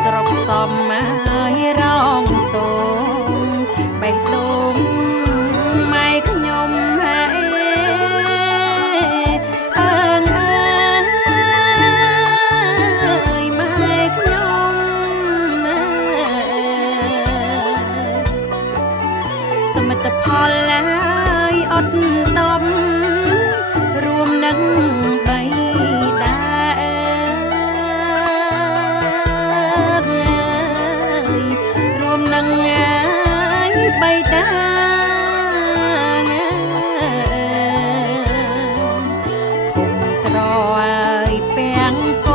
ស្រុកសំហើយរងតងបេះដូងម៉ែខ្ញុំហើយអើងអើយម៉ែខ្ញុំសមិទ្ធផលហើយអត់ដំរួមនឹងបៃតារួមនឹងបៃតាឃុំត្រឲ្យពាំងក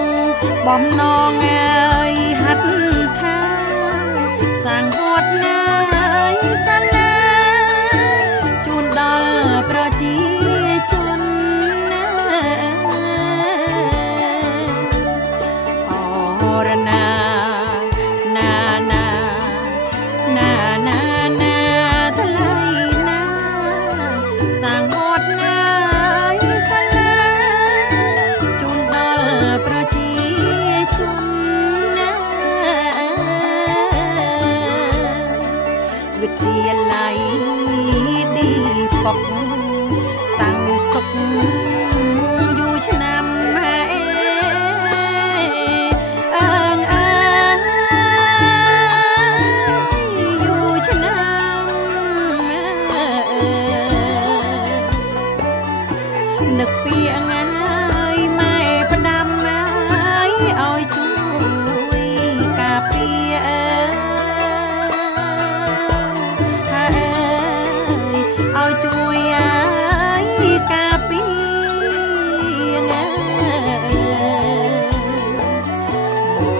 ងបំណងឲ្យហាត់ថាសាងវត្តណាយសាលាជូនដល់ប្រជាជនអរណាណាណាណាណាណាថ្លៃណាសាងវត្តណាយសាលាជូនដល់ប្រជាជនណាវិទ្យាល័យឌីប៉ុកតាំងទុកយូរឆ្នាំហើយអើងអើយយូរឆ្នាំនឹកពីថ្ងៃម៉ែផ្ដាំហើយឲ្យជួយការពារឲ្យជួយឲ្យការពារម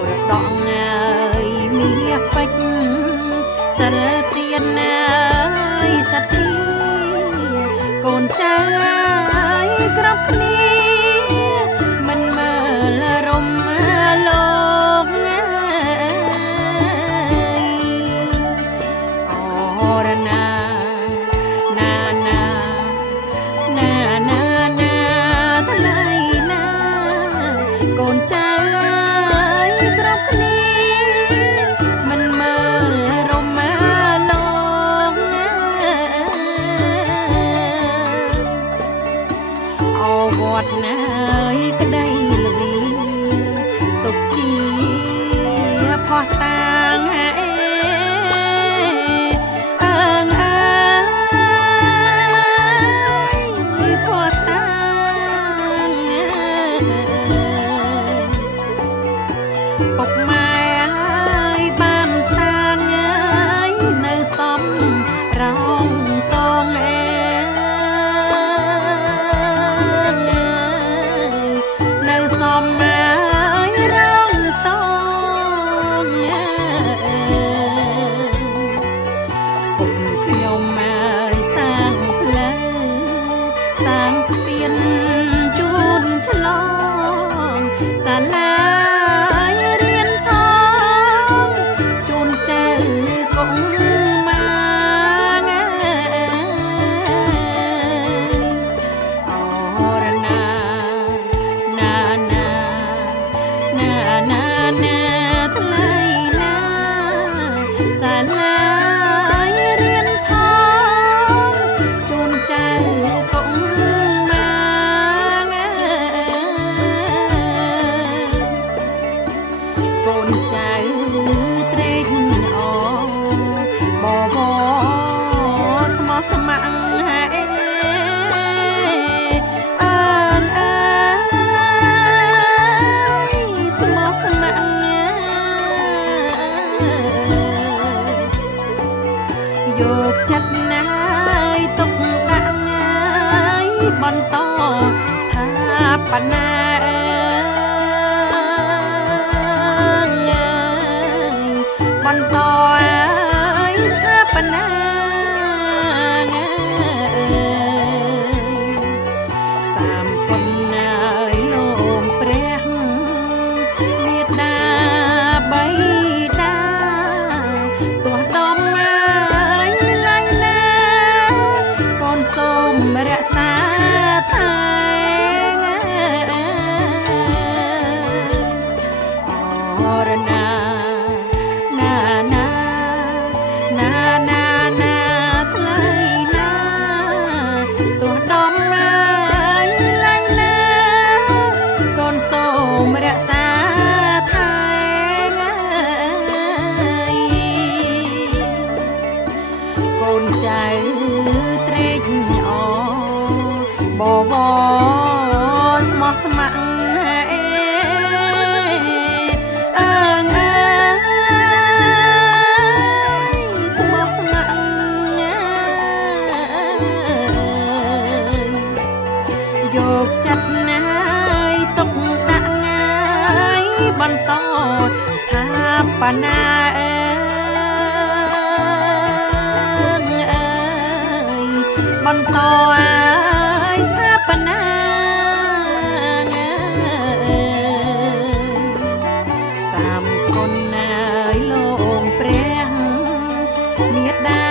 រតកឲ្យមាសពេជ្រសិលទានឲ្យសទ្ធាកូនចៅឲ្យគ្រប់គ្នាមិនមើលរំលោកអរណាណាណាណាណាណាថ្លៃណាកូនចៅឲ្យគ្រប់គ្នាមិនមើលរំលោកអវត្តណាយក្តីល្វីទុកជាផោះតាងអើងអើយផោះតាងពុកម៉ែហើយបានសាងហើយនៅសំរងតងនៅសំហើយរងតងពុកខ្ញុំហើយសាងផ្លូវសាងស្ពានជូនឆ្លងសាលារៀនផងជូនចៅកុំមកអរណាណាណាណាណាណាថ្លៃណាសាលារៀនផងជូនចៅកុំមកកូនចៅត្រេកអរបបស្មោះស្ម័គ្រហើយអើងអើយស្មោះស្ម័គ្រយកចិត្តណាយទុកដាក់ណាយបន្តស្ថាបនាបន្តឲ្យស្ថាបនាតាមគុណណាយលោកព្រះមេត្តាបៃតាទោះដំឲ្យឡៃណាកូនសូមរក្សាថែ ត្រេកអរបវរស្មោះស្ម័គ្រអើងអើយស្មោះស្ម័គ្រយកចិត្តណាយទុកដាក់ងាយបន្តស្ថាបនាបន្តឲ្យស្ថាបនាតាមគុណណាយលោកព្រះមេដា